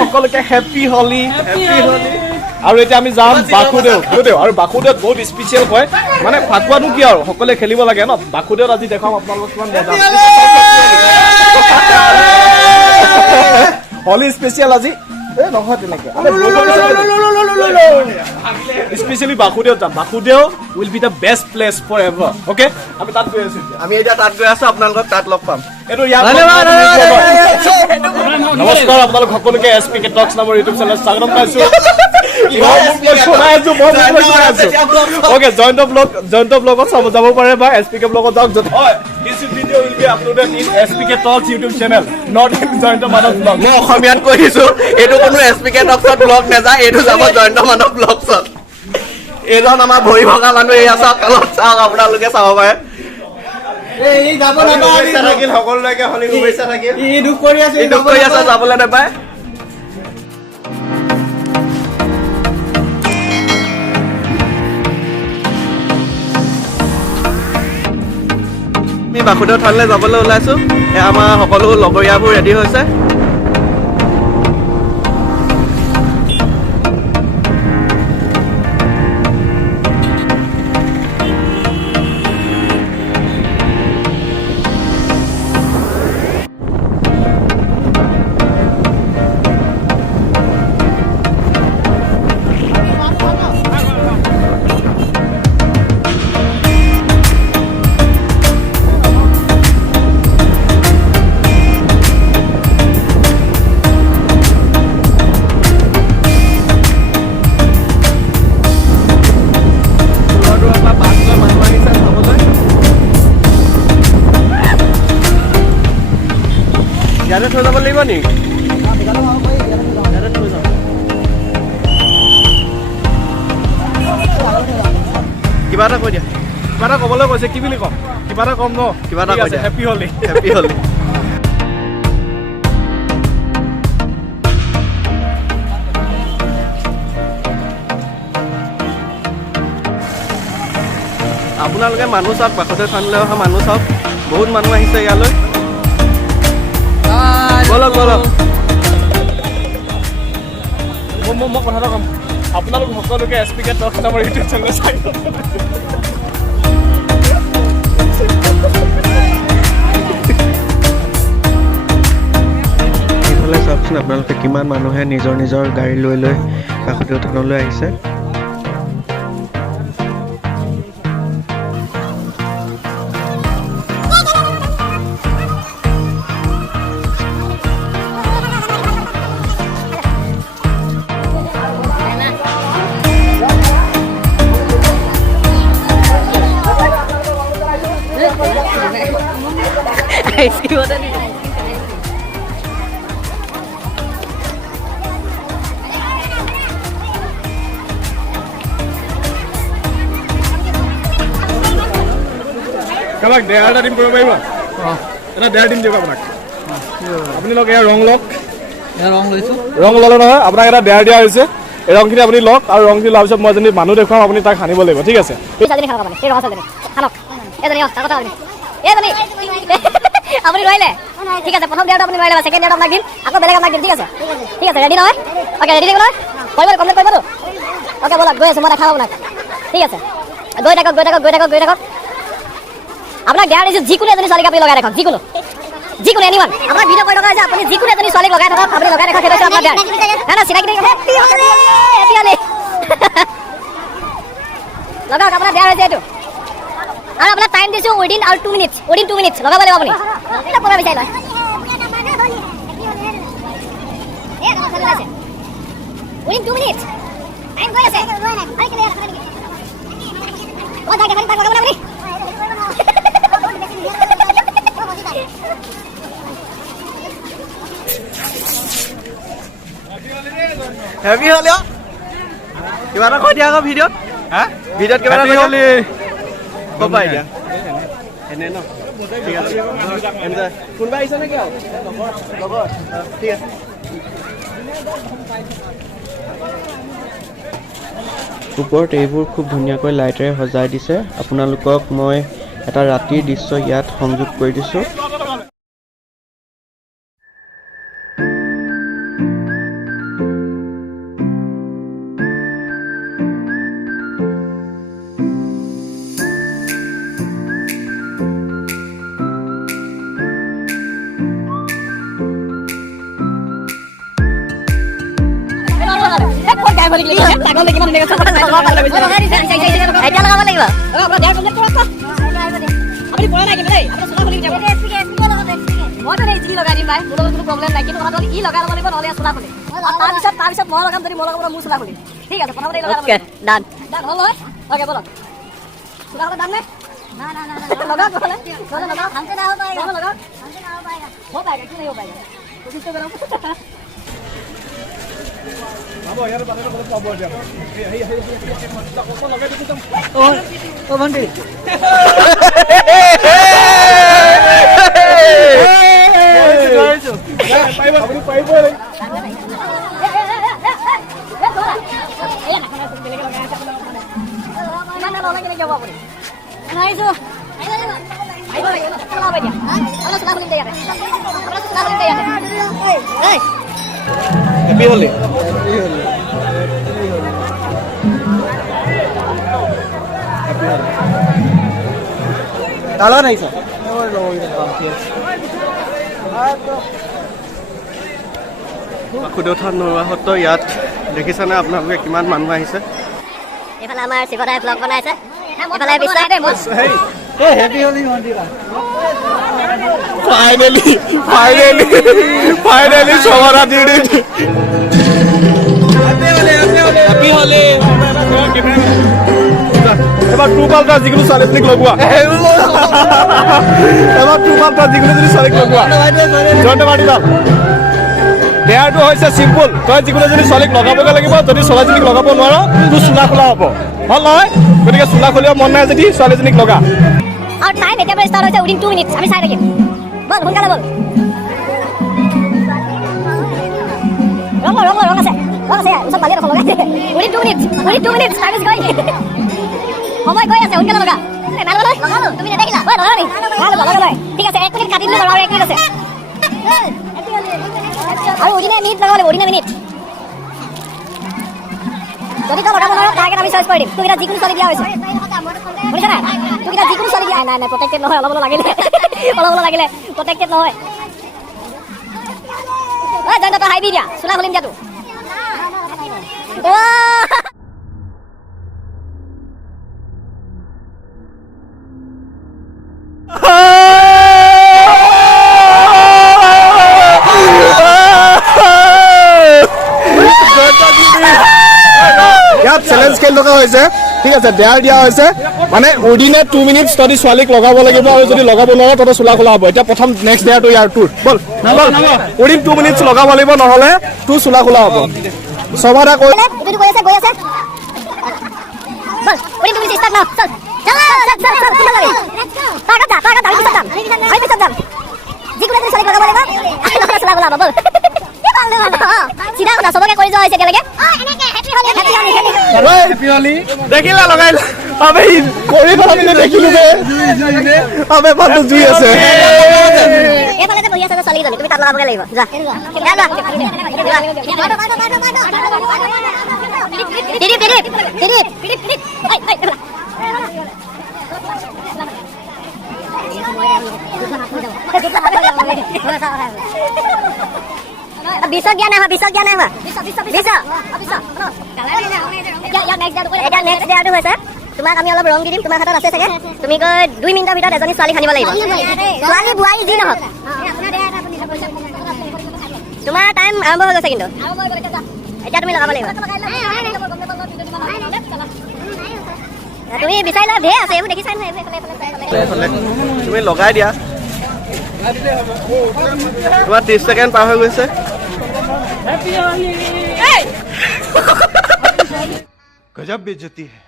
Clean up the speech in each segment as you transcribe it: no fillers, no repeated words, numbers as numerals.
সকলোকে হেপী হলি আৰু এতিয়া আমি যাম বাসুদেৱ আৰু বাসুদেৱত বহুত স্পেচিয়েল কয় মানে ফাকুৱাটো কি আৰু সকলোৱে খেলিব লাগে ন বাসুদেৱত আজি দেখাম আপোনালোকক কিমান মজা হলি স্পেচিয়েল আজি নহয় তেনেকে স্পেচিয়েলি বাসুদেৱ যাম Basudev will be the best place for ever okay আমি তাত গৈ আছো আমি এতিয়া তাত গৈ আছো আপোনালোকক তাত লগ পাম এইটো নমস্কাৰ আপোনালোক সকলোকে এছ পি কে টক্স নামৰ ইউটিউব চেনেলত স্বাগতম পাইছো অ'কে জয়ন্ত ব্লগত চাব যাব পাৰে বা এছ পি কে ব্লগত যাওক য'ত হয় দিছ video' will be uploaded in S P K talks YouTube channel not in Jayanta Manab blog মই অসমীয়াত কৈ দিছো এইটো কোনো এছ পি কে টক্সত ব্লগ নাযায় এইটো যাব জয়ন্ত মানৱ ব্লগছত এইজন আমাৰ ভৰি ভগা মানুহ এয়া চাওক অলপ চাওক আপোনালোকে চাব পাৰে সকলোলৈকে হলি শুভেচ্ছা থাকিল দুখ কৰি আছে যাবলৈ নাপায় আমি বাসুদেৱ থানলৈ যাবলৈ ওলাইছো আমাৰ সকলো লগৰীয়াবোৰ ৰেডি হৈছে ইয়াতে থৈ যাব লাগিব নি কিবা এটা কৈ দিয়া কিবা এটা ক'বলৈ কৈছে কি বুলি ক'ম কিবা এটা ক'ম ন কিবা এটা কৈ দিয়া হেপী হলি আপোনালোকে মানুহ চাওক বাসুদেৱ থানলৈ অহা মানুহ চাওক বহুত মানুহ আহিছে ইয়ালৈ বলক মই কথা এটা ক'ম আপোনালোক সকলোকে এছ পি কে টক্স নামৰ ইউটিউব চেনেল চাই এইফালে চাওকচোন আপোনালোকে কিমান মানুহে নিজৰ নিজৰ গাড়ী লৈ বাসুদেৱ থানলৈ আহিছে কাৰোবাক ডেয়াৰ এটা দিম কৰিব পাৰিব এটা ডেয়াৰ দিম দিয়ক আপোনাক আপুনি লওক এয়া ৰং লওক ৰং ল'লে নহয় আপোনাক এটা ডেয়াৰ দিয়া হৈছে এই ৰংখিনি আপুনি লওক আৰু ৰংখিনি লোৱাৰ পিছত মই যদি মানুহ দেখুৱাম আপুনি তাক সানিব লাগিব ঠিক আছে আপুনি নোৱাৰিলে ঠিক আছে প্ৰথম ডেয়াৰটো আপুনি নোৱাৰিলে ছেকেণ্ড ডেয়াৰটো আপোনাক দিম আকৌ বেলেগ আপোনাক দিম ঠিক আছে ৰেডি নহয় অ'কে ৰেডি থাকিব নহয় কৰিব কমপ্লিট কৰিবতো অ'কে ব'লক গৈ আছোঁ মই দেখাম আপোনাক ঠিক আছে গৈ থাকক আপোনাক ডেয়াৰ দিছোঁ যিকোনো এজনী ছোৱালীক আপুনি লগাই ৰাখক যিকোনো এনিৱান আপোনাক ভিডিঅ' কৰি থকা হৈছে আপুনি যিকোনো এজনী ছোৱালীক লগাই থাকক আপুনি লগাই ৰাখক সেইটো আপোনাৰ ডেয়াৰ না চিনাকি লগাওক আপোনাৰ ডেয়াৰ হৈছে এইটো আৰু আপোনাক টাইম দিছোঁ উইদিন আৰু 2 মিনিটছ লগাব লাগিব আপুনি পৰা বিচাৰি লয় উইদিন 2 মিনিটছ টাইম গৈ আছে হেভি হল কিবা এটা কৈ দিয়া আকৌ ভিডিঅ'ত কিবা এটা কৈ দিয়া ক'বা এতিয়া এনে ন ঠিক আছে কোনোবা আহিছে নেকি আৰু লগৰ ঠিক আছে ওপৰত এইবোৰ খুব ধুনীয়াকৈ লাইটেৰে সজাই দিছে আপোনালোকক মই এটা ৰাতিৰ দৃশ্য ইয়াত সংযোগ কৰি দিছোঁ খুলি দিলে পাগল কিমান ধুনীয়াকৈ চবতে এতিয়া লগাব লাগিব আপোনাৰ দেয়াৰ কমপ্লিট কৰক আপুনি পৰা নাই কিন্তু দেই আপুনি চোলা খুলি যাব মইতো এই যি লগাই দিম ভাই মোৰ কোনো প্ৰব্লেম নাই কিন্তু কথাটো ই লগাই ল'ব লাগিব নহ'লে চোলা খুলি তাৰপিছত মই লগাম যদি মই লগাব মোৰ চোলা খুলি ঠিক আছে প্ৰথমতে লগাব অ'কে ডান ডান হ'ল নহয় অ'কে বলক চোলা হ'লে ডান নে না না না লগাও নহ'লে লগাও हमसे ना हो पाएगा लगा हमसे ना हो पाएगा हो पाएगा क्यों नहीं हो पाएगा कोशिश तो करो अब यार बारे में सब बोल दिया हे को लगा दे तुम ओ बंटी पाइप हैप्पी होली डाला नहीं सर খুদথান নোহোৱাত ইয়াত দেখিছেনে আপোনালোকে কিমান মানুহ আহিছে এইফালে আমাৰ শিৱদাই ব্লগ বনাইছে এইফালে বিশ্বাস দে মই এ হেপি হোলি মন্দিৰা ফাইনালি সমাৰা দিদি হেপি হোলি এবাৰ টু পাল্টা যিকোনো ছোৱালীক লগোৱা এবাৰ টু পাল্টা যিকোনো যদি ছোৱালীক লগোৱা জয়ন্ত মাটিদাল দেয়াৰটো হৈছে চিম্পল তই যিকোনো যদি ছোৱালীক লগাবগৈ লাগিব যদি ছোৱালীজনীক লগাব নোৱাৰ তোৰ চোলা খোলা হ'ব হ'ল নহয় গতিকে চোলা খুলিব মন নাই যদি ছোৱালীজনীক লগা আৰু টাইম এতিয়া পৰা ষ্টাৰ্ট হৈছে উইদিন 2 মিনিটছ আমি চাই থাকিম বল সোনকালে বল ৰং আছে ওচৰত পালিয়ে ৰখ লগাই within 2 minutes time is going সময় গৈ আছে সোনকালে লগা ভাল লগালো তুমি নেদেখিলা ঐ লগা নি ভাল লগা ঠিক আছে 1 মিনিট কাটি দিলে আৰু 1 মিনিট আছে আৰু উইদিন মিনিট লগালে উইদিন মিনিট যদি তই লগাব নোৱাৰো তাকে আমি চইচ কৰি দিম তোক এটা যিকোনো ছোৱালী দিয়া হৈছে বুজিছা নাই তোক এটা যিকোনো ছোৱালী দিয়া নাই প্ৰটেক্টেড নহয় অলপ লাগিলে প্ৰটেক্টেড নহয় ঐ জয়ন্ত তই হাইবি দিয়া চোলা খুলিম দিয়া তোক ইয়াত চেলেঞ্জ খেল লগা হৈছে ঠিক আছে দেয়াৰ দিয়া হৈছে মানে উইদিন 2 মিনিটছ তই ছোৱালীক লগাব লাগিব আৰু যদি লগাব নোৱাৰো তই চোলা খোলা হ'ব এতিয়া প্ৰথম নেক্সট দেয়াৰটো ইয়াৰ তোৰ বল উইদিন 2 মিনিটছ লগাব লাগিব নহ'লে তোৰ চোলা খোলা হ'ব সবাৰা কৈ গৈ আছে বল উইদিন 2 মিনিটছ ষ্টাৰ্ট নাও চল যিকোনো ছোৱালীক লগাব লাগিব নহ'লে চোলা খোলা হ'ব বল চিধা কথা সবকে কৰি যোৱা হৈছে একেলগে হেপি হোলি দেখিলা লগাইলা আবে কৰি পেলাবি দেখিলো দে আবে মানুহ জুই আছে এইফালে যে বহি আছে ছোৱালীজনী তুমি তাত লগাবগে লাগিব যা Bisa dia nama bisa ya next dia ada হৈছে তোমাক আমি অলপ ৰং দি দিম তোমাৰ হাতত আছে চাগে তুমি গৈ 2 মিনিটৰ ভিতৰত এজনী ছোৱালী খানিব লাগিব ছোৱালী বুৱাৰী যি নহওক তোমাৰ টাইম আৰম্ভ হৈ গৈছে কিন্তু এতিয়া তুমি লগাব লাগিব তুমি বিচাৰি লোৱা ধেৰ আছে এইবোৰ দেখিছাই নহয় এইফালে তুমি লগাই দিয়া তোমাৰ 30 সেকেন্ড পাৰ হৈ গৈছে गजब बेइज्जती है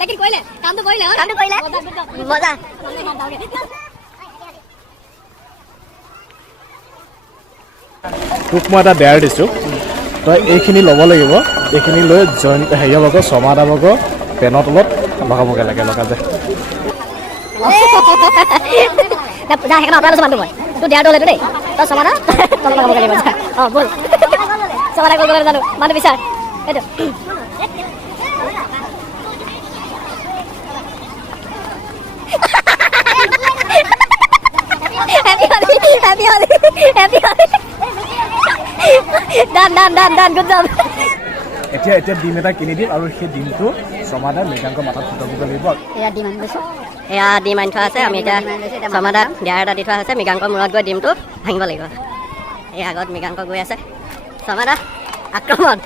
लेकिन कोई ले काम तो कोई ले मजा তোক মই এটা দেয়াৰ দিছোঁ তই এইখিনি ল'ব লাগিব এইখিনি লৈ জয়ন্ত হেৰিয়া বগৰ সমাদা বগৰ পেনৰ তলত লগাবগৈ লাগে লগা যায় যা সেইকাৰণে আপোনাৰ লৈছোঁ মানুহ মই তোৰ দেয়াৰটো হ'লেতো দেই তই সমাদা তলত লগাবগৈ লাগিব যা অঁ ব'ল সমাদা কৰিবলৈ জানো মানুহ বিচাৰ এইটো Happy Holi, Happy Holi, Happy Holi. Done, good job. এতিয়া ডিম এটা কিনি দিম আৰু সেই ডিমটো সমাধান মৃগাংকৰ মাথাত ফুটাব লাগিব। এয়া ডিম আনি লৈছোঁ। এয়া ডিম আনি থোৱা আছে, আমি এতিয়া সমাধা দিয়াৰ এটা দি থোৱা আছে, মৃগাংকৰ মূৰত গৈ ডিমটো ভাঙিব লাগিব। এই আগত মৃগাংক গৈ আছে, সমাধা আক্ৰমণ।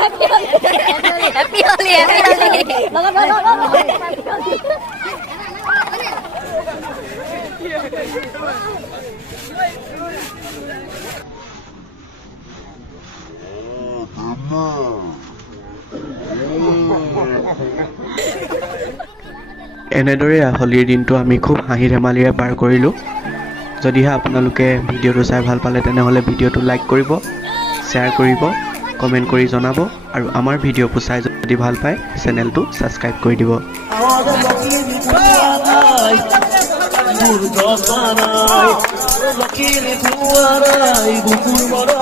Happy Holi, Happy Holi. এনেদৰে হোলীৰ দিনটো আমি খুব হাঁহি ধেমালিৰে পাৰ কৰিলোঁ। যদিহে আপোনালোকে ভিডিঅ'টো চাই ভাল পালে তেনেহ'লে ভিডিঅ'টো লাইক কৰিব, শ্বেয়াৰ কৰিব, কমেণ্ট কৰি জনাব আৰু আমাৰ ভিডিঅ'বোৰ চাই যদি ভাল পায় চেনেলটো ছাবস্ক্ৰাইব কৰি দিব। তোমাৰ বড়